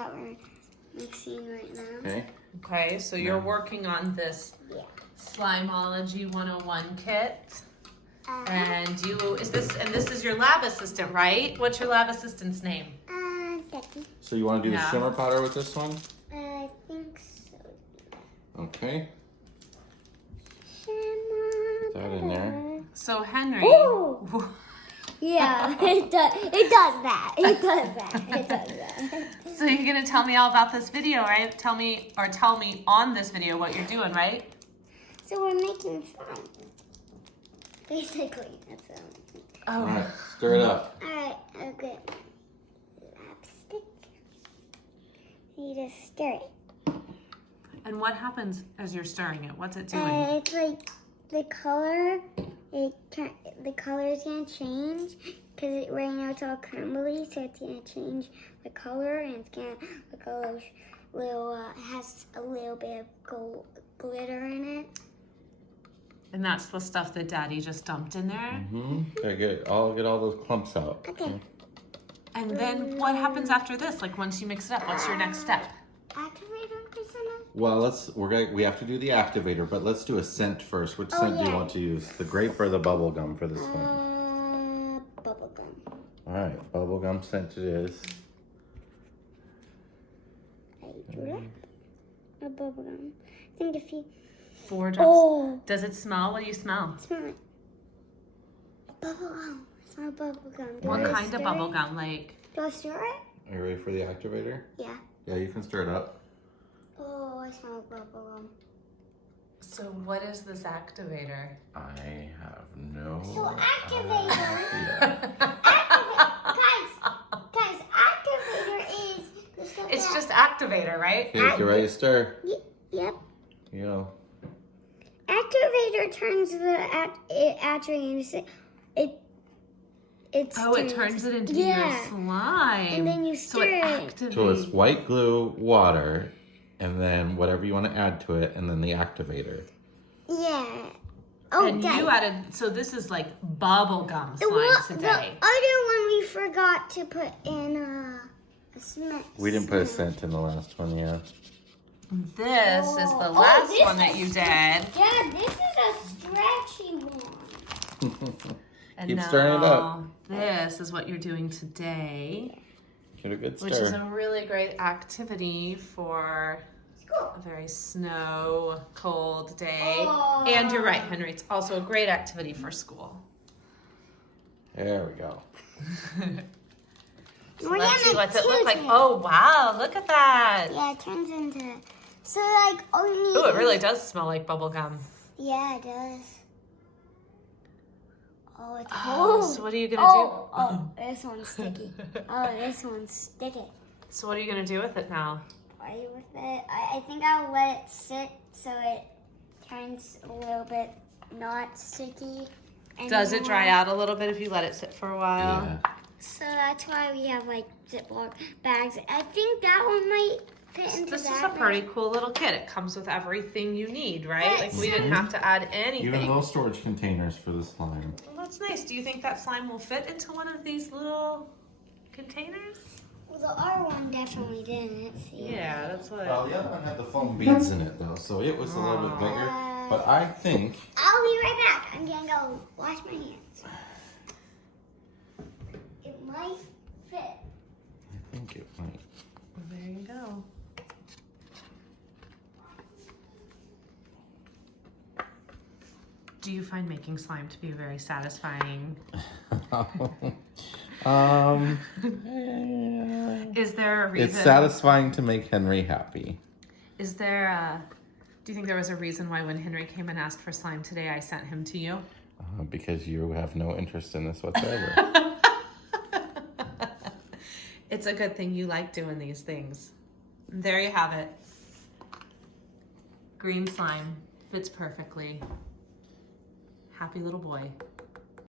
that we're mixing right now. Okay. Okay, so you're working on this Slimeology 101 kit. And this is your lab assistant, right? What's your lab assistant's name? Becky. So you want to do the shimmer powder with this one? I think so. Okay. Shimmer. Put that in there. So Henry. Ooh. Yeah, it does that. It does that. It does that. So you're gonna tell me all about this video, right? Tell me on this video what you're doing, right? So we're making slime. Basically, that's what I'm making. Oh. All right, stir it up. Alright, I'll get lipstick. You just stir it. And what happens as you're stirring it? What's it doing? It's like the color. The color is gonna change because right now it's all crumbly, so it's gonna change the color, and it's gonna look a little has a little bit of gold glitter in it. And that's the stuff that Daddy just dumped in there. Mm-hmm. Okay, get all those clumps out. Okay. And then what happens after this? Like once you mix it up, what's your next step? Activator, Priscilla? Well, we have to do the activator, but let's do a scent first. Which scent do you want to use? The grape or the bubble gum for this one? Bubble gum. All right, bubble gum scent it is. A bubble gum. I think if you 4 drops. Does it smell? What do you smell? smell it. Bubble gum. I smell bubble gum. What kind of bubble gum? Like Do I stir it? Are you ready for the activator? Yeah. Yeah, you can stir it up. Oh, I smell bubble gum. so what is this activator? I have no So activator. idea. Guys, activator is the stuff It's that- just activator, right? Okay, get ready to stir. Yep. You know. Activator turns the activator into it turns it into your slime. And then you so stir it it. activates. So it's white glue, water, and then whatever you want to add to it, and then the activator. Yeah. Oh, And guys. you added, so this is like bubble gum slime The today. other one we forgot to put in a cement. We didn't put a scent in the last one, yeah. This is the Oh, last this one that you did. Yeah, this is a stretchy one. And Keep stirring it up. This is what you're doing today, Give it a good which is stir. a really great activity for a very snow, cold day. Oh. And you're right, Henry, it's also a great activity for school. There we go. So We're let's see gonna what's it look tilt like. it. Oh, wow, look at that. Yeah, it turns into. So like all you need. Oh, it really does smell like bubble gum. Yeah, it does. Oh, it's Oh, cold. so what are you gonna Oh, this one's sticky. Oh, this one's sticky. do? So what are you gonna do with it now? Play with it. I think I'll let it sit so it turns a little bit not sticky. Does it anymore. dry out a little bit if you let it sit for a while? Yeah. So that's why we have like Ziploc bags. I think that one might fit into This is that a pretty cool little kit. It comes with everything you need, right? But Like we didn't have to add Even anything. little storage containers for the slime. Well, that's nice. Do you think that slime will fit into one of these little containers? Well, the R one definitely didn't. See? Yeah, that's what. Well, the other one had the foam beads in it though, so it was a little bit bigger. But I think I'll be right back. I'm gonna go wash my hands. It might fit. it might. There you go. Do you find making slime to be very satisfying? Is there a reason? It's satisfying to make Henry happy. Is there a, do you think there was a reason why when Henry came and asked for slime today, I sent him to you? Because you have no interest in this whatsoever. It's a good thing you like doing these things. There you have it. Green slime fits perfectly. Happy little boy.